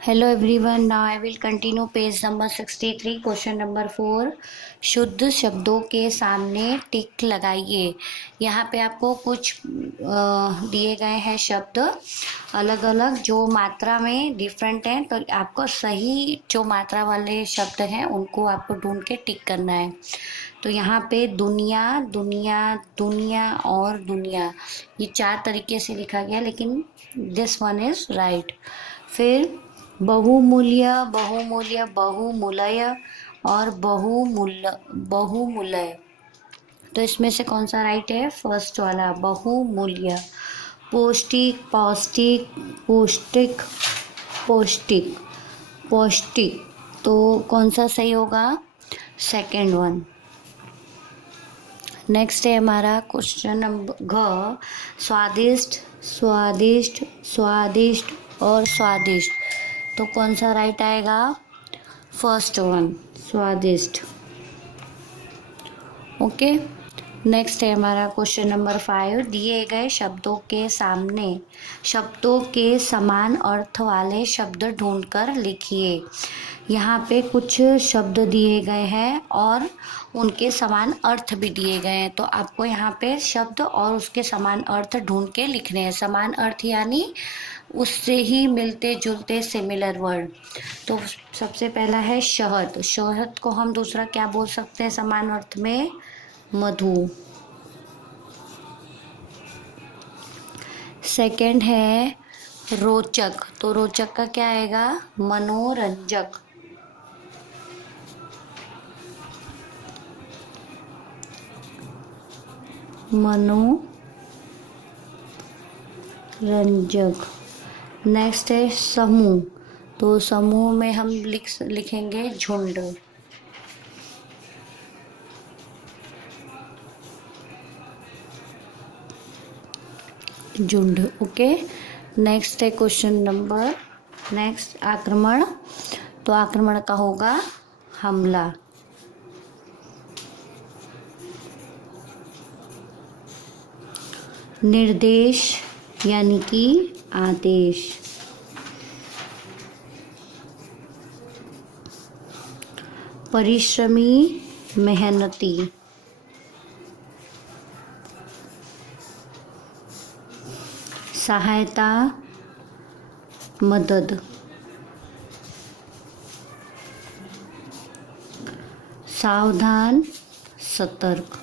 Hello everyone, now I will continue page number 63, question number 4। शुद्ध शब्दों के सामने टिक लगाइए। यहाँ पे आपको कुछ दिए गए हैं शब्द अलग अलग जो मात्रा में डिफरेंट हैं, तो आपको सही जो मात्रा वाले शब्द हैं उनको आपको ढूंढ के टिक करना है। तो यहाँ पे दुनिया, दुनिया, दुनिया और दुनिया, ये 4 तरीके से लिखा गया, लेकिन दिस वन इज राइट। फिर बहुमूल्य, बहुमूल्य, बहुमूल्य और बहुमूल्य, तो इसमें से कौन सा राइट है? फर्स्ट वाला, बहुमूल्य। पौष्टिक, पौष्टिक, पौष्टिक, पौष्टिक, पौष्टिक, तो कौन सा सही होगा? Second one. नेक्स्ट है हमारा क्वेश्चन नंबर घ, स्वादिष्ट, स्वादिष्ट, स्वादिष्ट और स्वादिष्ट, तो कौन सा राइट आएगा? फर्स्ट वन, स्वादिष्ट। ओके। नेक्स्ट है हमारा क्वेश्चन नंबर 5, दिए गए शब्दों के सामने शब्दों के समान अर्थ वाले शब्द ढूंढकर लिखिए। यहाँ पे कुछ शब्द दिए गए हैं और उनके समान अर्थ भी दिए गए हैं, तो आपको यहाँ पे शब्द और उसके समान अर्थ ढूंढ के लिखने हैं। समान अर्थ यानी उससे ही मिलते जुलते, सिमिलर वर्ड। तो सबसे पहला है शहद। शहद को हम दूसरा क्या बोल सकते हैं समान अर्थ में? मधु। सेकंड है रोचक, तो रोचक का क्या आएगा? मनोरंजक। मनोरंजक। नेक्स्ट है समूह, तो समूह में हम लिखेंगे झुंड। झुंड। ओके। नेक्स्ट है क्वेश्चन नंबर, नेक्स्ट आक्रमण, तो आक्रमण का होगा हमला। निर्देश यानी कि आदेश। परिश्रमी, मेहनती। सहायता, मदद। सावधान, सतर्क।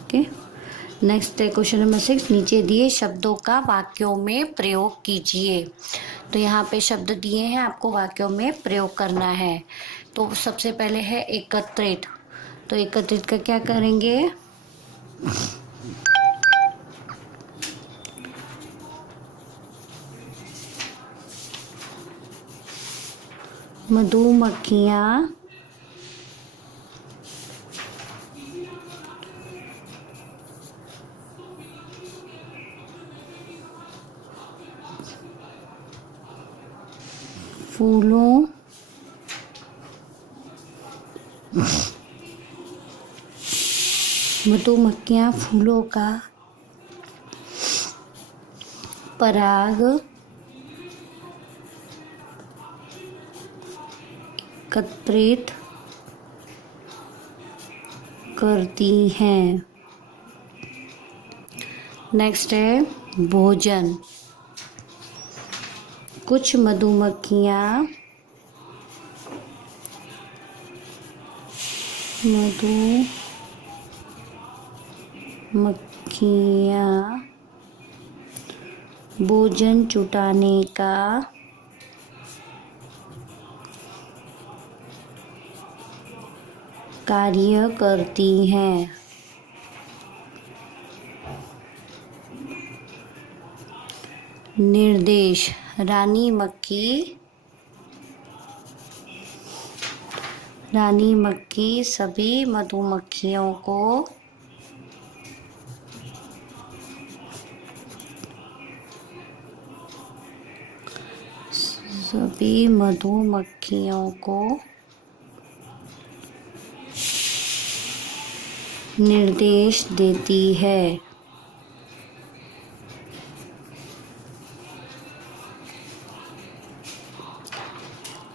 ओके। नेक्स्ट है क्वेश्चन नंबर 6, नीचे दिए शब्दों का वाक्यों में प्रयोग कीजिए। तो यहाँ पे शब्द दिए हैं, आपको वाक्यों में प्रयोग करना है। तो सबसे पहले है एकत्रित, तो एकत्रित का क्या करेंगे? मधुमक्खियाँ फूलों मधुमक्खियाँ फूलों का पराग एकत्रित करती हैं। नेक्स्ट है भोजन, कुछ मधुमक्खियाँ भोजन जुटाने का कार्य करती हैं। निर्देश, रानी मक्खी सभी मधुमक्खियों को निर्देश देती है।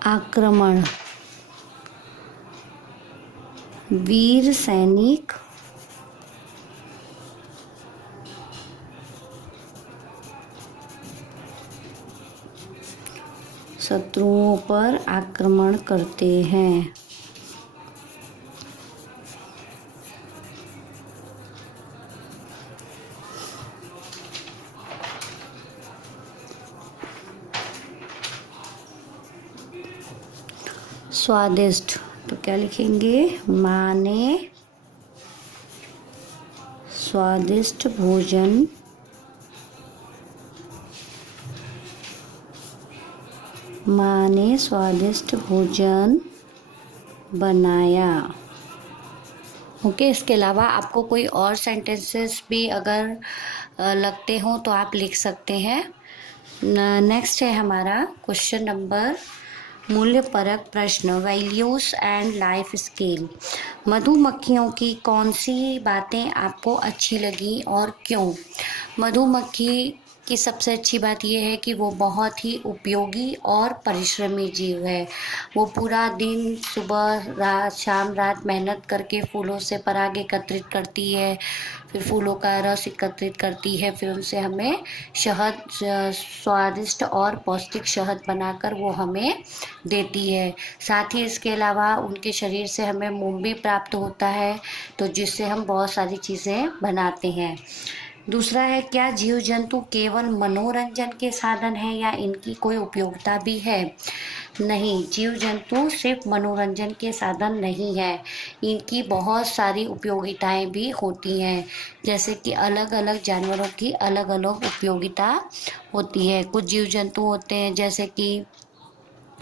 आक्रमण, वीर सैनिक, शत्रुओं पर आक्रमण करते हैं। स्वादिष्ट, तो क्या लिखेंगे? माँ ने स्वादिष्ट भोजन माँ ने स्वादिष्ट भोजन बनाया। ओके, इसके अलावा आपको कोई और सेंटेंसेस भी अगर लगते हो तो आप लिख सकते हैं। नेक्स्ट है हमारा क्वेश्चन नंबर मूल्य परक प्रश्न, वैल्यूज एंड लाइफ स्किल। मधुमक्खियों की कौन सी बातें आपको अच्छी लगी और क्यों? मधुमक्खी की सबसे अच्छी बात यह है कि वो बहुत ही उपयोगी और परिश्रमी जीव है। वो पूरा दिन सुबह रात शाम रात मेहनत करके फूलों से पराग एकत्रित करती है, फिर फूलों का रस एकत्रित करती है, फिर उनसे हमें शहद, स्वादिष्ट और पौष्टिक शहद बनाकर वो हमें देती है। साथ ही इसके अलावा उनके शरीर से हमें मोम भी प्राप्त होता है, तो जिससे हम बहुत सारी चीज़ें बनाते हैं। दूसरा है, क्या जीव जंतु केवल मनोरंजन के साधन है या इनकी कोई उपयोगिता भी है? नहीं, जीव जंतु सिर्फ मनोरंजन के साधन नहीं है, इनकी बहुत सारी उपयोगिताएं भी होती हैं। जैसे कि अलग अलग जानवरों की अलग अलग उपयोगिता होती है। कुछ जीव जंतु होते हैं जैसे कि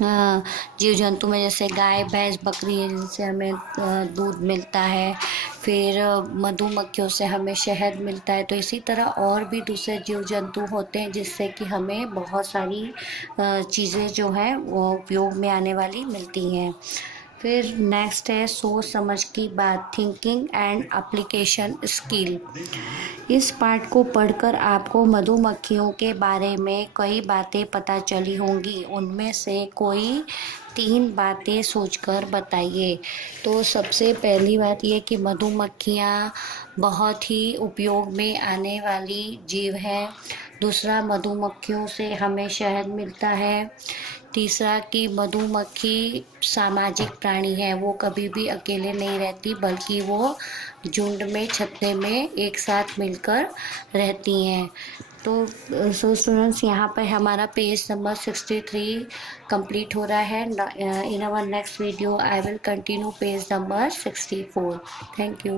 जीव जंतु में जैसे गाय, भैंस, बकरी है, जिनसे हमें दूध मिलता है। फिर मधुमक्खियों से हमें शहद मिलता है। तो इसी तरह और भी दूसरे जीव जंतु होते हैं जिससे कि हमें बहुत सारी चीज़ें जो हैं वो उपयोग में आने वाली मिलती हैं। फिर नेक्स्ट है सोच समझ की बात, थिंकिंग एंड एप्लीकेशन स्किल। इस पाठ को पढ़कर आपको मधुमक्खियों के बारे में कई बातें पता चली होंगी। उनमें से कोई 3 बातें सोचकर बताइए। तो सबसे पहली बात ये कि मधुमक्खियाँ बहुत ही उपयोग में आने वाली जीव है। दूसरा, मधुमक्खियों से हमें शहद मिलता है। तीसरा कि मधुमक्खी सामाजिक प्राणी है, वो कभी भी अकेले नहीं रहती बल्कि वो झुंड में, छत्ते में एक साथ मिलकर रहती हैं। तो स्टूडेंट्स, यहाँ पर हमारा पेज नंबर 63 कंप्लीट हो रहा है। In our next video I will continue page number 64। Thank you.